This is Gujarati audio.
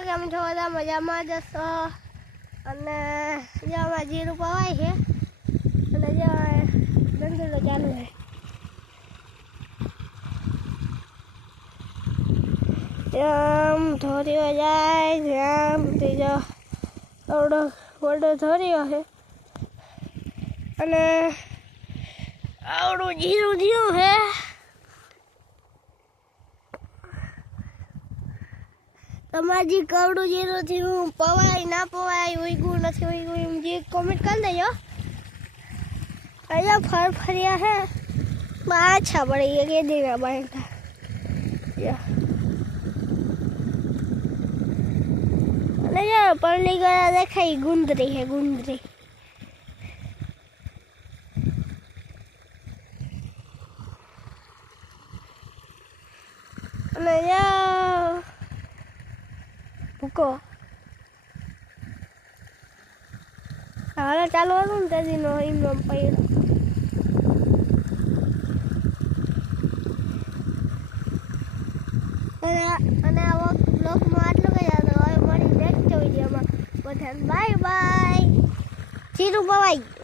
મિત્રો કેમ છો બધા મજામાં જશો અને જેમાં જીરું પવાય છે અને જ્યાં ધંધો ચાલુ છે આમ ધોરીઓ જાય આમ ત્રીજો ઓરડો ધોરીઓ છે અને આવડું જીરું થયું છે તમારે જે કવડું જીરું થયું પવાય ના પવાય ઉઈગું નથી ઉઈગું એમ જે કોમેન્ટ કરી દેજો અહીંયા ફર્યા છે પાછા પડી ગયા કે દેના બાંધતા અને યાર પરલી ગયા દેખાય ગુંદરી છે ગુંદરી અને યાર ભૂકો હાલો ચાલુ હતું ને તેજીનો એમનો પડ્યો અને આ બ્લોગમાં આટલું કઈ હતો હવે મળી નેક્સ્ટ વિડીયોમાં બધાને બાય બાય જીરું પવાઈ